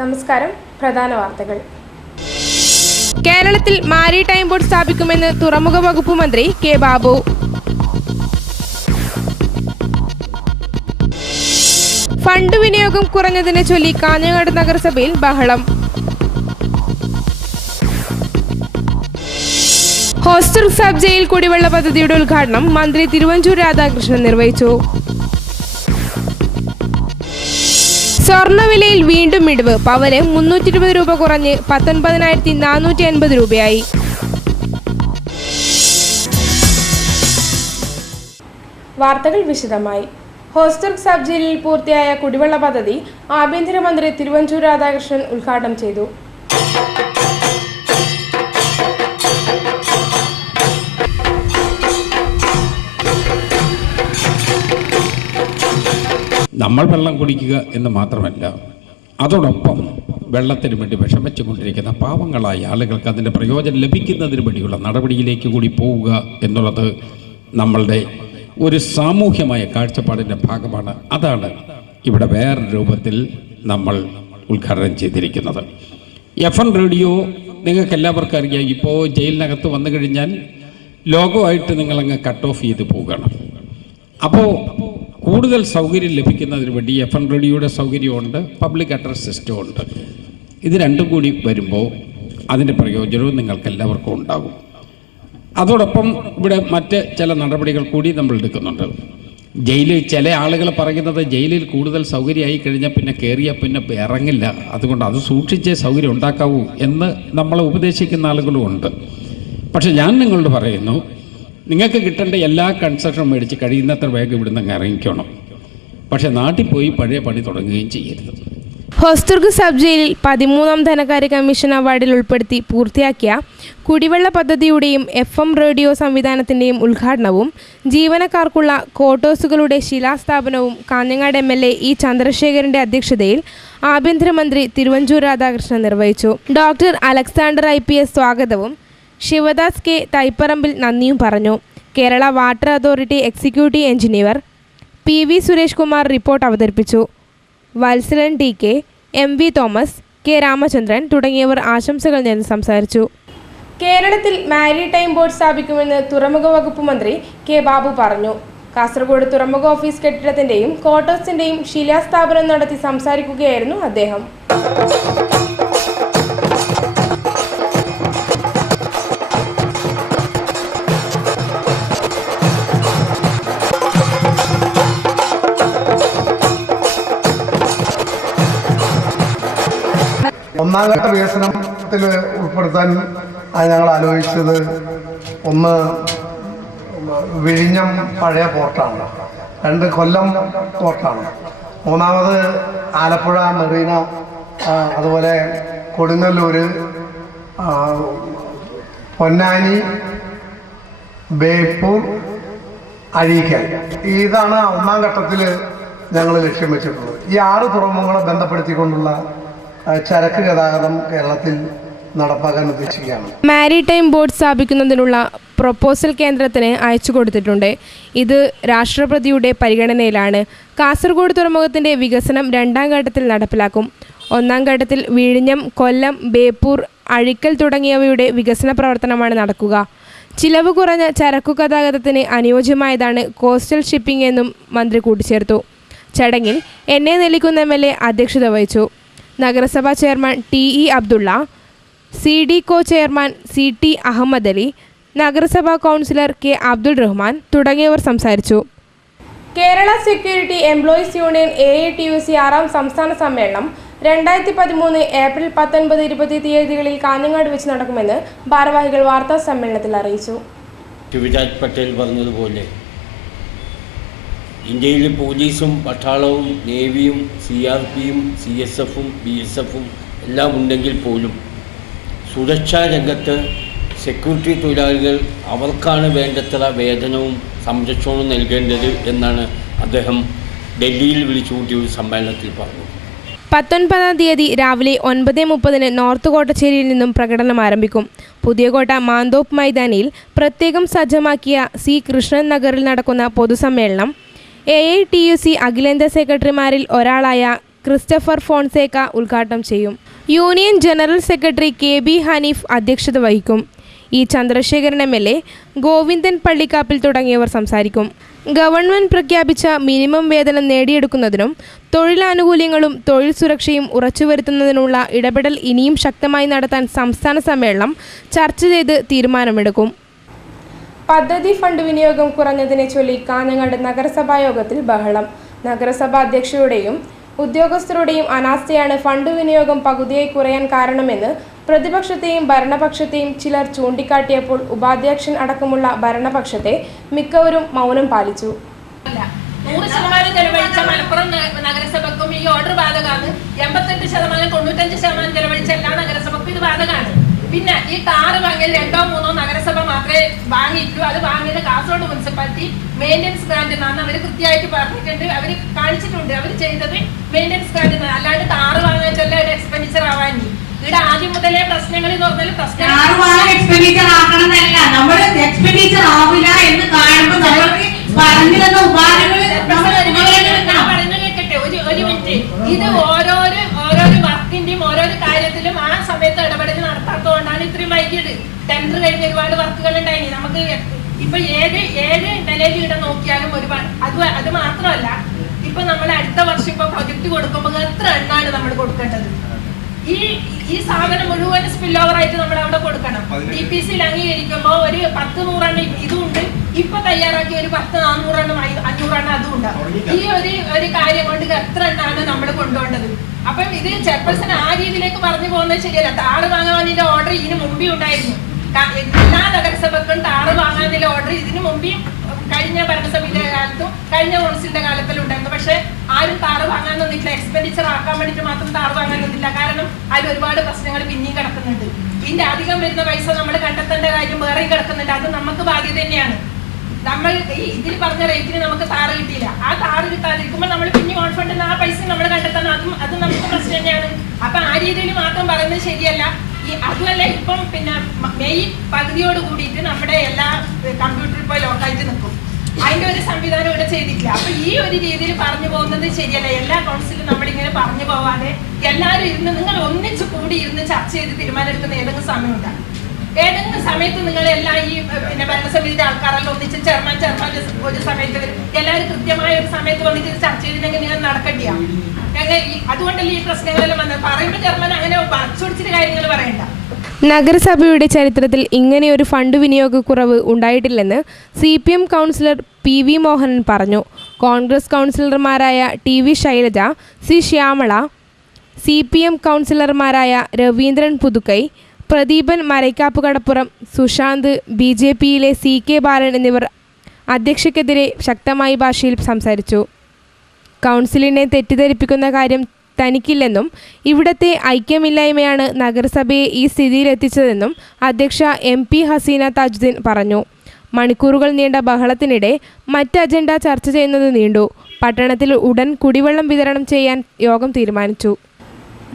നമസ്കാരം. പ്രധാന വാർത്തകൾ. കേരളത്തിൽ മാരിടൈം ബോർഡ് സ്ഥാപിക്കുമെന്ന് തുറമുഖ വകുപ്പ് മന്ത്രി കെ ബാബു. ഫണ്ട് വിനിയോഗം കുറഞ്ഞതിനെ ചൊല്ലി കാഞ്ഞങ്ങാട് നഗരസഭയിൽ ബഹളം. ഹോസ്റ്റർ സബ് ജയിൽ കുടിവെള്ള പദ്ധതിയുടെ ഉദ്ഘാടനം മന്ത്രി തിരുവഞ്ചൂർ രാധാകൃഷ്ണൻ നിർവഹിച്ചു. സ്വർണ്ണവിലയിൽ വീണ്ടും ഇടിവ്. പവന് 320 രൂപ കുറഞ്ഞ് 19,450 രൂപയായി. വാർത്തകൾ വിശദമായി. ഹോസ്റ്റർ സബ് ജയിലിൽ പൂർത്തിയായ കുടിവെള്ള പദ്ധതി ആഭ്യന്തരമന്ത്രി തിരുവഞ്ചൂർ രാധാകൃഷ്ണൻ ഉദ്ഘാടനം ചെയ്തു. നമ്മൾ വെള്ളം കുടിക്കുക എന്ന് മാത്രമല്ല, അതോടൊപ്പം വെള്ളത്തിന് വേണ്ടി വിഷമിച്ചുകൊണ്ടിരിക്കുന്ന പാവങ്ങളായ ആളുകൾക്ക് അതിൻ്റെ പ്രയോജനം ലഭിക്കുന്നതിന് വേണ്ടിയുള്ള നടപടിയിലേക്ക് കൂടി പോവുക എന്നുള്ളത് നമ്മളുടെ ഒരു സാമൂഹ്യമായ കാഴ്ചപ്പാടിൻ്റെ ഭാഗമാണ്. അതാണ് ഇവിടെ വേറെ രൂപത്തിൽ നമ്മൾ ഉദ്ഘാടനം ചെയ്തിരിക്കുന്നത്. FM റേഡിയോ നിങ്ങൾക്ക് എല്ലാവർക്കും അറിയാം. ഇപ്പോൾ ജയിലിനകത്ത് വന്നു കഴിഞ്ഞാൽ ലോകമായിട്ട് നിങ്ങളങ്ങ് കട്ട് ഓഫ് ചെയ്ത് പോവുകയാണ്. അപ്പോൾ കൂടുതൽ സൗകര്യം ലഭിക്കുന്നതിന് വേണ്ടി FM റേഡിയോയുടെ സൗകര്യമുണ്ട്, പബ്ലിക് അഡ്രസ് സിസ്റ്റമുണ്ട്. ഇത് രണ്ടും കൂടി വരുമ്പോൾ അതിൻ്റെ പ്രയോജനവും നിങ്ങൾക്കെല്ലാവർക്കും ഉണ്ടാകും. അതോടൊപ്പം ഇവിടെ മറ്റ് ചില നടപടികൾ കൂടി നമ്മൾ എടുക്കുന്നുണ്ട്. ജയിലിൽ ചില ആളുകൾ പറയുന്നത് ജയിലിൽ കൂടുതൽ സൗകര്യമായി കഴിഞ്ഞാൽ പിന്നെ കയറിയാൽ പിന്നെ ഇറങ്ങില്ല, അതുകൊണ്ട് അത് സൂക്ഷിച്ചേ സൗകര്യം ഉണ്ടാക്കാവൂ എന്ന് നമ്മളെ ഉപദേശിക്കുന്ന ആളുകളും ഉണ്ട്. പക്ഷെ ഞാൻ നിങ്ങളോട് പറയുന്നു, നിങ്ങൾക്ക് കിട്ടേണ്ട എല്ലാ കൺസെഷനും മേടിച്ച് കഴിയുന്നത്ര വേഗം ഇവിടുന്ന് ഇറങ്ങിക്കണം. പക്ഷെ നാട്ടിൽ പോയി പഴയ പണി തുടങ്ങുകയും ചെയ്യരുത്. ഹോസ്ദുർഗ് സബ് ജയിലിൽ 13ാം ധനകാര്യ കമ്മീഷൻ അവാർഡിൽ ഉൾപ്പെടുത്തി പൂർത്തിയാക്കിയ കുടിവെള്ള പദ്ധതിയുടെയും FM റേഡിയോ സംവിധാനത്തിൻ്റെയും ഉദ്ഘാടനവും ജീവനക്കാർക്കുള്ള ക്വാർട്ടേഴ്സുകളുടെ ശിലാസ്ഥാപനവും കാഞ്ഞങ്ങാട് MLA E ചന്ദ്രശേഖരൻ്റെ അധ്യക്ഷതയിൽ ആഭ്യന്തരമന്ത്രി തിരുവഞ്ചൂർ രാധാകൃഷ്ണൻ നിർവഹിച്ചു. ഡോക്ടർ അലക്സാണ്ടർ IPS സ്വാഗതവും ശിവദാസ് K തൈപ്പറമ്പിൽ നന്ദിയും പറഞ്ഞു. Kerala water authority executive engineer PV Suresh Kumar report അവതരിപ്പിച്ചു. Vatsalan TK, MV Thomas, K Ramachandran തുടങ്ങിയവർ ആശംസകൾ നേർന്ന് സംസാരിച്ചു. കേരളത്തിൽ മാരിടൈം ബോർഡ് സ്ഥാപിക്കുമെന്ന് തുറമുഖ വകുപ്പ് മന്ത്രി കെ ബാബു പറഞ്ഞു. കാസർഗോഡ് തുറമുഖ ഓഫീസ് കെട്ടിടത്തിൻ്റെയും ക്വാർട്ടേഴ്സിൻ്റെയും ശിലാസ്ഥാപനം നടത്തി സംസാരിക്കുകയായിരുന്നു അദ്ദേഹം. ഒന്നാം ഘട്ട വികസനത്തിൽ ഉൾപ്പെടുത്താൻ ഞങ്ങൾ ആലോചിച്ചത്, ഒന്ന് വിഴിഞ്ഞം പഴയ പോർട്ടാണ്, 2 കൊല്ലം പോർട്ടാണ്, 3ാമത് ആലപ്പുഴ മെറീന, അതുപോലെ കൊടുങ്ങല്ലൂർ, പൊന്നാനി, ബേപ്പൂർ, അഴീക്കൽ. ഇതാണ് ഒന്നാം ഘട്ടത്തിൽ ഞങ്ങൾ ലക്ഷ്യം വെച്ചിട്ടുള്ളത്. ഈ 6 തുറമുഖങ്ങളെ ബന്ധപ്പെടുത്തിക്കൊണ്ടുള്ള ചരക്ക് ഗതാഗതം കേരളത്തിൽ നടപ്പാക്കാൻ ഉദ്ദേശിക്കുകയാണ്. മാരിടൈം ബോർഡ് സ്ഥാപിക്കുന്നതിനുള്ള പ്രൊപ്പോസൽ കേന്ദ്രത്തിന് അയച്ചു കൊടുത്തിട്ടുണ്ട്. ഇത് രാഷ്ട്രപതിയുടെ പരിഗണനയിലാണ്. കാസർഗോഡ് തുറമുഖത്തിൻ്റെ വികസനം 2ാം ഘട്ടത്തിൽ നടപ്പിലാക്കും. 1ാം ഘട്ടത്തിൽ വിഴിഞ്ഞം, കൊല്ലം, ബേപ്പൂർ, അഴീക്കൽ തുടങ്ങിയവയുടെ വികസന പ്രവർത്തനമാണ് നടക്കുക. ചിലവ് കുറഞ്ഞ ചരക്കു ഗതാഗതത്തിന് അനുയോജ്യമായതാണ് കോസ്റ്റൽ ഷിപ്പിംഗ് എന്നും മന്ത്രി കൂട്ടിച്ചേർത്തു. ചടങ്ങിൽ NA നെല്ലിക്കുന്ന് MLA അധ്യക്ഷത വഹിച്ചു. നഗരസഭാ chairman TE Abdulla, CDCO chairman CT Ahammed Ali, നഗരസഭാ കൗൺസിലർ K അബ്ദുൾ റഹ്മാൻ തുടങ്ങിയവർ സംസാരിച്ചു. Kerala security employees union AITUC 6ാം സംസ്ഥാന സമ്മേളനം 2013 ഏപ്രിൽ 19, 20 തീയതികളിൽ കാഞ്ഞങ്ങാട് വെച്ച് നടക്കുമെന്ന് ഭാരവാഹികൾ വാർത്താ സമ്മേളനത്തിൽ അറിയിച്ചു. ശിവരാജ് പട്ടേൽ പറഞ്ഞതുപോലെ ഇന്ത്യയിലെ പോലീസും പട്ടാളവും നേവിയും CRPയും CSFും BSFും എല്ലാം ഉണ്ടെങ്കിൽ പോലും സുരക്ഷാ രംഗത്ത് സെക്യൂരിറ്റി തൊഴിലാളികൾ അവർക്കാണ് വേണ്ടത്ര വേതനവും സംരക്ഷണവും നൽകേണ്ടത് എന്നാണ് അദ്ദേഹം ഡൽഹിയിൽ വിളിച്ചുകൂട്ടിയ ഒരു സമ്മേളനത്തിൽ പറഞ്ഞത്. 19-ാം തീയതി രാവിലെ 9:30 നോർത്ത് കോട്ടച്ചേരിയിൽ നിന്നും പ്രകടനം ആരംഭിക്കും. പുതിയകോട്ട മാന്തോപ്പ് മൈതാനിയിൽ പ്രത്യേകം സജ്ജമാക്കിയ C കൃഷ്ണൻ നഗറിൽ നടക്കുന്ന പൊതുസമ്മേളനം AITUC അഖിലേന്ത്യാ സെക്രട്ടറിമാരിൽ ഒരാളായ ക്രിസ്റ്റഫർ ഫോൺസേക്ക ഉദ്ഘാടനം ചെയ്യും. Union general secretary KB Haneef അധ്യക്ഷത വഹിക്കും. ഇ ചന്ദ്രശേഖരൻ MLA, ഗോവിന്ദൻ പള്ളിക്കാപ്പിൽ തുടങ്ങിയവർ സംസാരിക്കും. ഗവൺമെൻറ് പ്രഖ്യാപിച്ച മിനിമം വേതനം നേടിയെടുക്കുന്നതിനും തൊഴിലാനുകൂല്യങ്ങളും തൊഴിൽ സുരക്ഷയും ഉറച്ചുവരുത്തുന്നതിനുള്ള ഇടപെടൽ ഇനിയും ശക്തമായി നടത്താൻ സംസ്ഥാന സമ്മേളനം ചർച്ച ചെയ്ത് തീരുമാനമെടുക്കും. പദ്ധതി ഫണ്ട് വിനിയോഗം കുറഞ്ഞതിനെ ചൊല്ലി കാഞ്ഞങ്ങാട് നഗരസഭാ യോഗത്തിൽ ബഹളം. നഗരസഭാ അധ്യക്ഷയുടെയും ഉദ്യോഗസ്ഥരുടെയും അനാസ്ഥയാണ് ഫണ്ട് വിനിയോഗം പകുതിയായി കുറയാൻ കാരണമെന്ന് പ്രതിപക്ഷത്തെയും ഭരണപക്ഷത്തെയും ചിലർ ചൂണ്ടിക്കാട്ടിയപ്പോൾ ഉപാധ്യക്ഷൻ അടക്കമുള്ള ഭരണപക്ഷത്തെ മിക്കവരും മൗനം പാലിച്ചു. 100% ചെലവഴിച്ച മലപ്പുറം നഗരസഭക്കും ഈ ഓർഡർ ബാധകമാണ്. 88%, 95% ചെലവഴിച്ച എല്ലാ നഗരസഭക്കും ഇത് ബാധകമാണ്. പിന്നെ ഈ ടാറ് വാങ്ങിയത് 2-3 നഗരസഭ മാത്രമേ വാങ്ങിയിട്ടു. അത് വാങ്ങിയത് കാസർഗോഡ് മുനിസിപ്പാലിറ്റി മെയിൻ്റനൻസ് ഗ്രാന്റ് എന്നാണ് അവർ കൃത്യമായിട്ട് പറഞ്ഞിട്ടുണ്ട്. അവർ കാണിച്ചിട്ടുണ്ട്. അവർ ചെയ്തത് മെയിൻ്റനൻസ് ഗ്രാന്റ് എന്നാണ്. അല്ലാണ്ട് ടാറ് വാങ്ങാൻ ചെല്ല ഒരു എക്സ്പെൻഡിച്ചർ ആവാൻ ഇവിടെ ആദ്യം മുതലേ പ്രശ്നങ്ങൾ എന്ന് പറഞ്ഞാൽ ഒരു മിനിറ്റ്, ഇത് ഓരോരോ വർക്കിന്റെയും ഓരോരോ കാര്യത്തിലും ആ സമയത്ത് ഇടപെടൽ നടത്താത്തതുകൊണ്ടാണ് ഇത്രയും വൈകിയത്. ടെൻഡർ കഴിഞ്ഞ് ഒരുപാട് വർക്കുകൾ ഉണ്ടായിനി. നമുക്ക് ഇപ്പൊ ഏത് നിലയിൽ ഇവിടെ നോക്കിയാലും ഒരുപാട് അത് മാത്രമല്ല, ഇപ്പൊ നമ്മൾ അടുത്ത വർഷം ഇപ്പൊ പ്രൊജക്ട് കൊടുക്കുമ്പോൾ എത്ര എണ്ണാണ് നമ്മൾ കൊടുക്കേണ്ടത്? ഈ സാധനം മുഴുവൻ സ്പിൽ ഓവർ ആയിട്ട് നമ്മൾ അവിടെ കൊടുക്കണം. DPCയിൽ അംഗീകരിക്കുമ്പോൾ ഒരു 10-100 ഇതുണ്ട്. ഇപ്പൊ തയ്യാറാക്കി ഒരു 10-400 500 അതും ഉണ്ടാവും. ഈ ഒരു കാര്യം കൊണ്ട് എത്ര എണ്ണാണ് നമ്മൾ കൊണ്ടുപോകേണ്ടത്? അപ്പം ഇത് ചെയർപേഴ്സൺ ആ രീതിയിലേക്ക് പറഞ്ഞു പോകുന്നത് ശരിയല്ല. ടാറ് വാങ്ങാനുള്ള ഓർഡർ ഇതിന് മുമ്പേ ഉണ്ടായിരുന്നു. എല്ലാ നഗരസഭക്കും ടാറ് വാങ്ങാനുള്ള ഓർഡർ ഇതിന് മുമ്പേ കഴിഞ്ഞ ഭരണസഭയുടെ കാലത്തും കഴിഞ്ഞ കൗൺസിലിന്റെ കാലത്തിലും ഉണ്ടായിരുന്നു. പക്ഷെ ആരും ടാറ് വാങ്ങാൻ നിന്നില്ല. എക്സ്പെൻഡിച്ചർ ആക്കാൻ വേണ്ടിയിട്ട് മാത്രം ടാറ് വാങ്ങാൻ നിന്നില്ല. കാരണം അതിൽ ഒരുപാട് പ്രശ്നങ്ങൾ പിന്നെയും കിടക്കുന്നുണ്ട്. ഇതിന്റെ അധികം വരുന്ന പൈസ നമ്മൾ കണ്ടെത്തേണ്ട കാര്യം വേറെയും കിടക്കുന്നുണ്ട്. അത് നമുക്ക് ബാധ്യത തന്നെയാണ്. നമ്മൾ ഇതിൽ പറഞ്ഞ റേറ്റിന് നമുക്ക് ടാറ് കിട്ടിയില്ല. ആ ടാറ് കിട്ടാതിരിക്കുമ്പോൾ നമ്മൾ പിന്നെ ഓൺ ഫണ്ടിൽ ആ പൈസ നമ്മൾ കണ്ടെത്താൻ അത് നമുക്ക് പ്രശ്നം തന്നെയാണ്. അപ്പൊ ആ രീതിയിൽ മാത്രം പറയുന്നത് ശരിയല്ല. അതുമല്ല, ഇപ്പം പിന്നെ മെയ് പകുതിയോട് കൂടിയിട്ട് നമ്മുടെ എല്ലാ കമ്പ്യൂട്ടറിൽ പോയി ലോക്കായിട്ട് നിൽക്കും. അതിന്റെ ഒരു സംവിധാനം ഇവിടെ ചെയ്തിട്ടില്ല. അപ്പൊ ഈ ഒരു രീതിയിൽ പറഞ്ഞു പോകുന്നത് ശരിയല്ല. എല്ലാ കൗൺസിലും നമ്മളിങ്ങനെ പറഞ്ഞു പോവാതെ എല്ലാവരും ഇരുന്ന് നിങ്ങൾ ഒന്നിച്ച് കൂടി ഇരുന്ന് ചർച്ച ചെയ്ത് തീരുമാനമെടുക്കുന്ന ഏതെങ്കിലും സമയമുണ്ട്. ഏതെങ്കിലും സമയത്ത് നിങ്ങൾ എല്ലാ ഈ പിന്നെ ഭരണസമിതിയുടെ ആൾക്കാരെല്ലാം ഒന്നിച്ച് ചെയർമാൻ ഒരു സമയത്ത് വരും. എല്ലാവരും കൃത്യമായ ഒരു സമയത്ത് വന്നിട്ട് ഇത് ചർച്ച ചെയ്തിട്ടുണ്ടെങ്കിൽ നിങ്ങൾ നടക്കേണ്ടിയാ. അതുകൊണ്ടല്ലേ ഈ പ്രശ്നങ്ങളെല്ലാം വന്നത്. പറയുമ്പോൾ ചെയർമാൻ അങ്ങനെ വച്ചുപിടിച്ചിട്ട് കാര്യങ്ങൾ പറയണ്ട. നഗരസഭയുടെ ചരിത്രത്തിൽ ഇങ്ങനെയൊരു ഫണ്ട് വിനിയോഗക്കുറവ് ഉണ്ടായിട്ടില്ലെന്ന് CPM കൗൺസിലർ PV മോഹനൻ പറഞ്ഞു. കോൺഗ്രസ് കൗൺസിലർമാരായ TV Shailaja, C Shyamala, CPM കൗൺസിലർമാരായ രവീന്ദ്രൻ പുതുക്കൈ, പ്രദീപൻ മരൈക്കാപ്പ് കടപ്പുറം, സുശാന്ത്, BJPയിലെ CK ബാലൻ എന്നിവർ അധ്യക്ഷയ്ക്കെതിരെ ശക്തമായ ഭാഷയിൽ സംസാരിച്ചു. കൗൺസിലിനെ തെറ്റിദ്ധരിപ്പിക്കുന്ന കാര്യം തനിക്കില്ലെന്നും ഇവിടത്തെ ഐക്യമില്ലായ്മയാണ് നഗരസഭയെ ഈ സ്ഥിതിയിലെത്തിച്ചതെന്നും അധ്യക്ഷ MP ഹസീന താജുദ്ദീൻ പറഞ്ഞു. മണിക്കൂറുകൾ നീണ്ട ബഹളത്തിനിടെ മറ്റ് അജണ്ട ചർച്ച ചെയ്യുന്നത് നീണ്ടു. പട്ടണത്തിൽ ഉടൻ കുടിവെള്ളം വിതരണം ചെയ്യാൻ യോഗം തീരുമാനിച്ചു.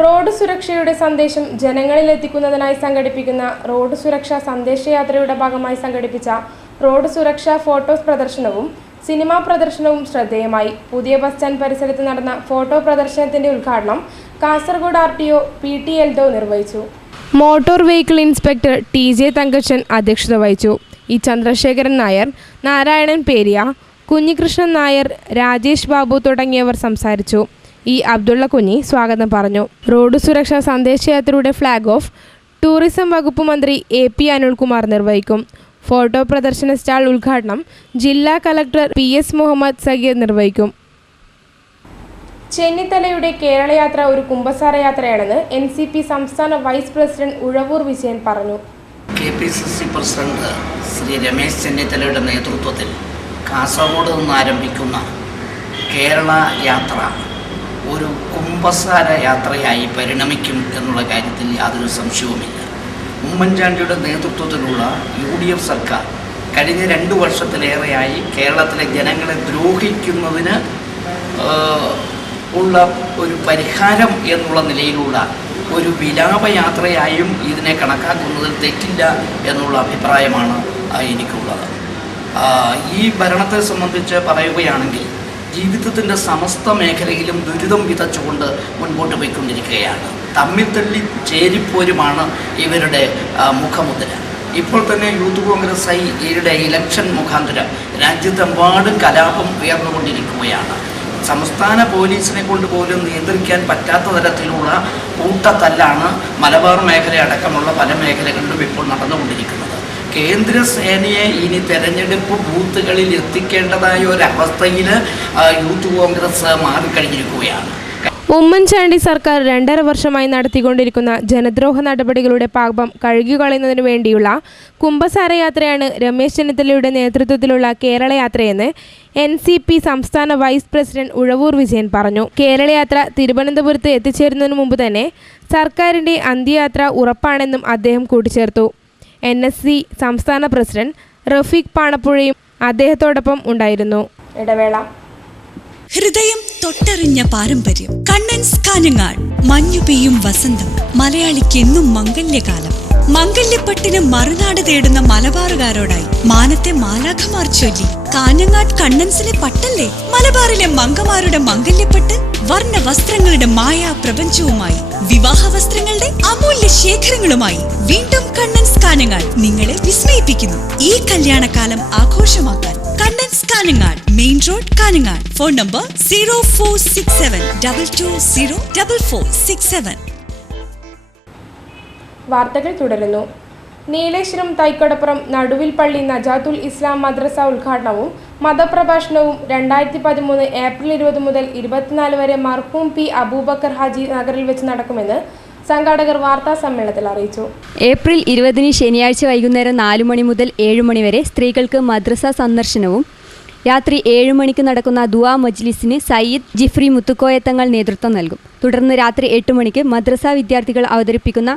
റോഡ് സുരക്ഷയുടെ സന്ദേശം ജനങ്ങളിലെത്തിക്കുന്നതിനായി സംഘടിപ്പിക്കുന്ന റോഡ് സുരക്ഷാ സന്ദേശയാത്രയുടെ ഭാഗമായി സംഘടിപ്പിച്ച റോഡ് സുരക്ഷാ ഫോട്ടോസ് പ്രദർശനവും സിനിമാ പ്രദർശനവും ശ്രദ്ധേയമായി. പുതിയ ബസ് സ്റ്റാൻഡ് പരിസരത്ത് നടന്ന ഫോട്ടോ പ്രദർശനത്തിന്റെ ഉദ്ഘാടനം കാസർഗോഡ് RTO PT എൽദോ നിർവഹിച്ചു. Motor vehicle inspector TJ Thankachan അധ്യക്ഷത വഹിച്ചു. ഇ ചന്ദ്രശേഖരൻ നായർ, നാരായണൻ പേരിയ, കുഞ്ഞികൃഷ്ണൻ നായർ, രാജേഷ് ബാബു തുടങ്ങിയവർ സംസാരിച്ചു. ഇ അബ്ദുള്ള കുഞ്ഞി സ്വാഗതം പറഞ്ഞു. റോഡ് സുരക്ഷാ സന്ദേശയാത്രയുടെ ഫ്ലാഗ് ഓഫ് ടൂറിസം വകുപ്പ് മന്ത്രി AP അനിൽകുമാർ നിർവഹിക്കും. ഫോട്ടോ പ്രദർശന സ്റ്റാൾ ഉദ്ഘാടനം ജില്ലാ കളക്ടർ PS മുഹമ്മദ് സഗീർ നിർവഹിക്കും. ചെന്നിത്തലയുടെ കേരളയാത്ര ഒരു കുമ്പസാര യാത്രയാണെന്ന് NCP സംസ്ഥാന വൈസ് പ്രസിഡന്റ് ഉഴവൂർ വിജയൻ പറഞ്ഞു. KPCC പ്രസിഡന്റ് ശ്രീ രമേശ് ചെന്നിത്തലയുടെ നേതൃത്വത്തിൽ കാസർഗോഡ് നിന്ന് ആരംഭിക്കുന്ന കേരള യാത്ര ഒരു കുമ്പസാര യാത്രയായി പരിണമിക്കും എന്നുള്ള കാര്യത്തിൽ യാതൊരു സംശയവുമില്ല. ഉമ്മൻചാണ്ടിയുടെ നേതൃത്വത്തിലുള്ള UDF സർക്കാർ കഴിഞ്ഞ 2 വർഷത്തിലേറെയായി കേരളത്തിലെ ജനങ്ങളെ ദ്രോഹിക്കുന്നതിന് ഉള്ള ഒരു പരിഹാരം എന്നുള്ള നിലയിലുള്ള ഒരു വിലാപയാത്രയായും ഇതിനെ കണക്കാക്കുന്നതിൽ തെറ്റില്ല എന്നുള്ള അഭിപ്രായമാണ് എനിക്കുള്ളത്. ഈ ഭരണത്തെ സംബന്ധിച്ച് പറയുകയാണെങ്കിൽ ജീവിതത്തിൻ്റെ സമസ്ത മേഖലയിലും ദുരിതം വിതച്ചുകൊണ്ട് മുൻപോട്ട് പോയിക്കൊണ്ടിരിക്കുകയാണ്. തമ്മിൽ തല്ലി ചേരിപ്പോരുമാണ് ഇവരുടെ മുഖമുദ്ര. ഇപ്പോൾ തന്നെ യൂത്ത് കോൺഗ്രസ് ഐയുടെ ഇലക്ഷൻ മുഖാന്തരം രാജ്യത്തെമ്പാടും കലാപം ഉയർന്നുകൊണ്ടിരിക്കുകയാണ്. സംസ്ഥാന പോലീസിനെ കൊണ്ട് പോലും നിയന്ത്രിക്കാൻ പറ്റാത്ത തരത്തിലുള്ള കൂട്ടത്തല്ലാണ് മലബാർ മേഖല അടക്കമുള്ള പല മേഖലകളിലും ഇപ്പോൾ നടന്നുകൊണ്ടിരിക്കുന്നത്. കേന്ദ്ര സേനയെ ഇനി തെരഞ്ഞെടുപ്പ് ബൂത്തുകളിൽ എത്തിക്കേണ്ടതായ ഒരവസ്ഥയിൽ യൂത്ത് കോൺഗ്രസ് മാറിക്കഴിഞ്ഞിരിക്കുകയാണ്. ഉമ്മൻചാണ്ടി സർക്കാർ 2.5 വർഷമായി നടത്തിക്കൊണ്ടിരിക്കുന്ന ജനദ്രോഹ നടപടികളുടെ പാപം കഴുകിക്കളയുന്നതിനു വേണ്ടിയുള്ള കുംഭസാര യാത്രയാണ് രമേശ് ചെന്നിത്തലയുടെ നേതൃത്വത്തിലുള്ള കേരളയാത്രയെന്ന് NCP സംസ്ഥാന വൈസ് പ്രസിഡന്റ് ഉഴവൂർ വിജയൻ പറഞ്ഞു. കേരളയാത്ര തിരുവനന്തപുരത്ത് എത്തിച്ചേരുന്നതിന് മുമ്പ് തന്നെ സർക്കാരിന്റെ അന്ത്യയാത്ര ഉറപ്പാണെന്നും അദ്ദേഹം കൂട്ടിച്ചേർത്തു. NSC സംസ്ഥാന പ്രസിഡന്റ് റഫീഖ് പാണപ്പുഴയും അദ്ദേഹത്തോടൊപ്പം ഉണ്ടായിരുന്നു. ഇടവേള. ഹൃദയം തൊട്ടറിഞ്ഞ പാരമ്പര്യം. കണ്ണൻസ് കാഞ്ഞങ്ങാട്. മഞ്ഞു പെയ്യും വസന്തം. മലയാളിക്ക് എന്നും മംഗല്യകാലം. മംഗല്യപ്പട്ടിന് മറുനാട് തേടുന്ന മലബാറുകാരോടായി മാനത്തെ മാലാഖമാർ ചൊല്ലി. കാഞ്ഞങ്ങാട് കണ്ണൻസിലെ പട്ടല്ലേ മലബാറിലെ മംഗമാരുടെ മംഗല്യപ്പട്ട്. വർണ്ണ വസ്ത്രങ്ങളുടെ മായാ പ്രപഞ്ചവുമായി, വിവാഹ വസ്ത്രങ്ങളുടെ അമൂല്യ ശേഖരങ്ങളുമായി വീണ്ടും കണ്ണൻസ് കാഞ്ഞങ്ങാട് നിങ്ങളെ വിസ്മയിപ്പിക്കുന്നു. ഈ കല്യാണകാലം ആഘോഷമാക്കാൻ Kannans Kanhangad, main road, Kanhangad. Phone number 0467220467. വാർത്തകൾ തുടരുന്നു. നീലേശ്വരം തൈക്കടപ്പുറം നടുവിൽ പള്ളി നജാത്തുൽ ഇസ്ലാം മദ്രസ ഉദ്ഘാടനവും മതപ്രഭാഷണവും 2013 ഏപ്രിൽ 20 മുതൽ 24 വരെ മർഹൂം P. അബൂബക്കർ ഹാജി നഗറിൽ വെച്ച് നടക്കുമെന്ന് സംഘാടകർ വാർത്താ സമ്മേളനത്തിൽ അറിയിച്ചു. ഏപ്രിൽ 20 ശനിയാഴ്ച വൈകുന്നേരം 4 മണി മുതൽ 7 മണി വരെ സ്ത്രീകൾക്ക് മദ്രസ സന്ദർശനവും രാത്രി 7 മണിക്ക് നടക്കുന്ന ദുആ മജ്ലിസിന് സയ്യിദ് ജിഫ്രി മുത്തുക്കോയത്തങ്ങൾ നേതൃത്വം നൽകും. തുടർന്ന് രാത്രി 8 മണിക്ക് മദ്രസ വിദ്യാർത്ഥികൾ അവതരിപ്പിക്കുന്ന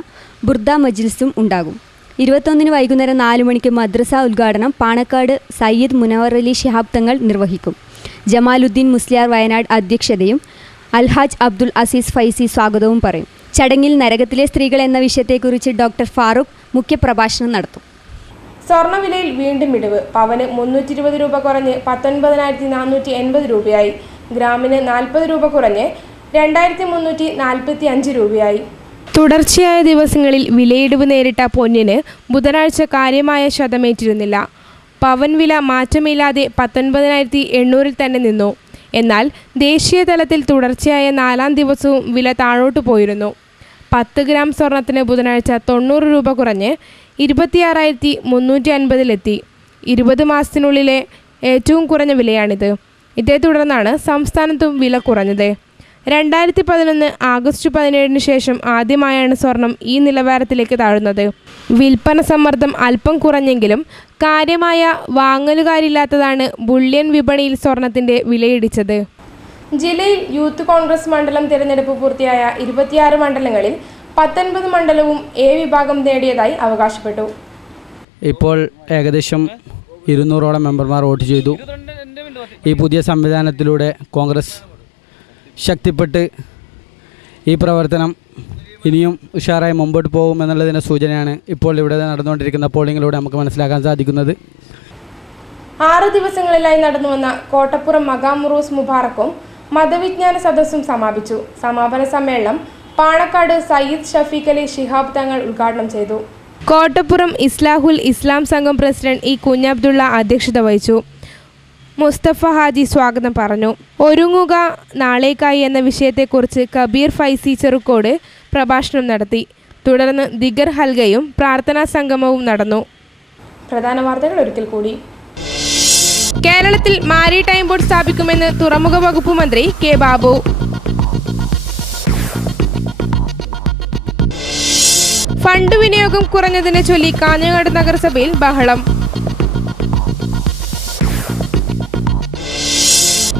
ബുർദ മജ്ലിസും ഉണ്ടാകും. 21 വൈകുന്നേരം 4 മണിക്ക് മദ്രസ ഉദ്ഘാടനം പാണക്കാട് സയ്യിദ് മുനവർ അലി ശിഹാബ് തങ്ങൾ നിർവഹിക്കും. ജമാലുദ്ദീൻ മുസ്ലിയാർ വയനാട് അധ്യക്ഷതയും അൽഹാജ് അബ്ദുൽ അസീസ് ഫൈസി സ്വാഗതവും പറയും. ചടങ്ങിൽ നരകത്തിലെ സ്ത്രീകൾ എന്ന വിഷയത്തെക്കുറിച്ച് ഡോക്ടർ ഫാറൂഖ് മുഖ്യപ്രഭാഷണം നടത്തും. സ്വർണ്ണവിലയിൽ വീണ്ടും ഇടിവ്. പവന് 320 രൂപ കുറഞ്ഞ് 19,480 രൂപയായി. ഗ്രാമിന് 40 രൂപ കുറഞ്ഞ് 2,345 രൂപയായി. തുടർച്ചയായ ദിവസങ്ങളിൽ വിലയിടിവ് നേരിട്ട പൊന്നിന് ബുധനാഴ്ച കാര്യമായ ക്ഷതമേറ്റിരുന്നില്ല. പവൻ വില മാറ്റമില്ലാതെ 19,800 തന്നെ നിന്നു. എന്നാൽ ദേശീയ തലത്തിൽ തുടർച്ചയായ 4ാം ദിവസവും വില താഴോട്ട് പോയിരുന്നു. 10 ഗ്രാം സ്വർണത്തിന് ബുധനാഴ്ച 90 രൂപ കുറഞ്ഞ് 26,350 20 മാസത്തിനുള്ളിലെ ഏറ്റവും കുറഞ്ഞ വിലയാണിത്. ഇതേ തുടർന്നാണ് സംസ്ഥാനത്തും വില കുറഞ്ഞത്. 2011 ആഗസ്റ്റ് 17 ശേഷം ആദ്യമായാണ് സ്വർണം ഈ നിലവാരത്തിലേക്ക് താഴുന്നത്. വിൽപ്പന സമ്മർദ്ദം അല്പം കുറഞ്ഞെങ്കിലും കാര്യമായ വാങ്ങലുകാരില്ലാത്തതാണ് ബുള്ളിയൻ വിപണിയിൽ സ്വർണത്തിൻ്റെ വിലയിടിച്ചത്. ജില്ലയിൽ യൂത്ത് കോൺഗ്രസ് മണ്ഡലം തിരഞ്ഞെടുപ്പ് പൂർത്തിയായ 26 മണ്ഡലങ്ങളിൽ 19 മണ്ഡലവും A വിഭാഗം നേടിയതായി അവകാശപ്പെട്ടു. ഇപ്പോൾ ഏകദേശം 200ഓളം മെമ്പർമാർ വോട്ട് ചെയ്തു. ഈ പുതിയ സംവിധാനത്തിലൂടെ കോൺഗ്രസ് ശക്തിപ്പെട്ട് ഈ പ്രവർത്തനം ഇനിയും ഉഷാറായി മുമ്പോട്ട് പോകുമെന്നുള്ളതിൻ്റെ സൂചനയാണ് ഇപ്പോൾ ഇവിടെ നടന്നുകൊണ്ടിരിക്കുന്ന പോളിങ്ങിലൂടെ നമുക്ക് മനസ്സിലാക്കാൻ സാധിക്കുന്നത്. 6 ദിവസങ്ങളിലായി നടന്നുവന്ന കോട്ടപ്പുറം മഖാം ഉറൂസ് മുബാറക്കും മതവിജ്ഞാന സദസ്സും സമാപിച്ചു. സമാപന സമ്മേളനം പാണക്കാട് സയ്യിദ് ഷഫീഖ് അലി ശിഹാബ് തങ്ങൾ ഉദ്ഘാടനം ചെയ്തു. കോട്ടപ്പുറം ഇസ്ലാഹുൽ ഇസ്ലാം സംഘം പ്രസിഡന്റ് E. കുഞ്ഞബ്ദുള്ള അധ്യക്ഷത വഹിച്ചു. മുസ്തഫ ഹാജി സ്വാഗതം പറഞ്ഞു. ഒരുങ്ങുക നാളേക്കായി എന്ന വിഷയത്തെക്കുറിച്ച് കബീർ ഫൈസി ചെറുക്കോട് പ്രഭാഷണം നടത്തി. തുടർന്ന് ദിഗർ ഹൽഗയും പ്രാർത്ഥനാ സംഗമവും നടന്നു. പ്രധാന വാർത്തകൾ ഒരിക്കൽ കൂടി. കേരളത്തിൽ മാരിടൈം ബോർഡ് സ്ഥാപിക്കുമെന്ന് തുറമുഖ വകുപ്പ് മന്ത്രി K. ബാബു. ഫണ്ട് വിനിയോഗം കുറഞ്ഞതിനെ ചൊല്ലി കാഞ്ഞങ്ങാട് നഗരസഭയിൽ ബഹളം.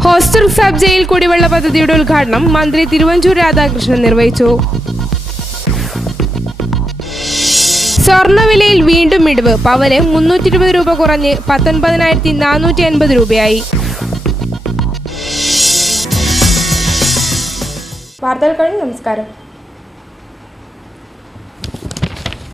ഹോസ്റ്റൽ സബ് ജയിൽ കുടിവെള്ള പദ്ധതിയുടെ ഉദ്ഘാടനം മന്ത്രി തിരുവഞ്ചൂർ രാധാകൃഷ്ണൻ നിർവഹിച്ചു. സ്വർണ്ണവിലയിൽ വീണ്ടും ഇടിവ്. പവന് 320 രൂപ കുറഞ്ഞ് 19,480 രൂപയായി. വാർത്തകൾ കഴിഞ്ഞു. നമസ്കാരം.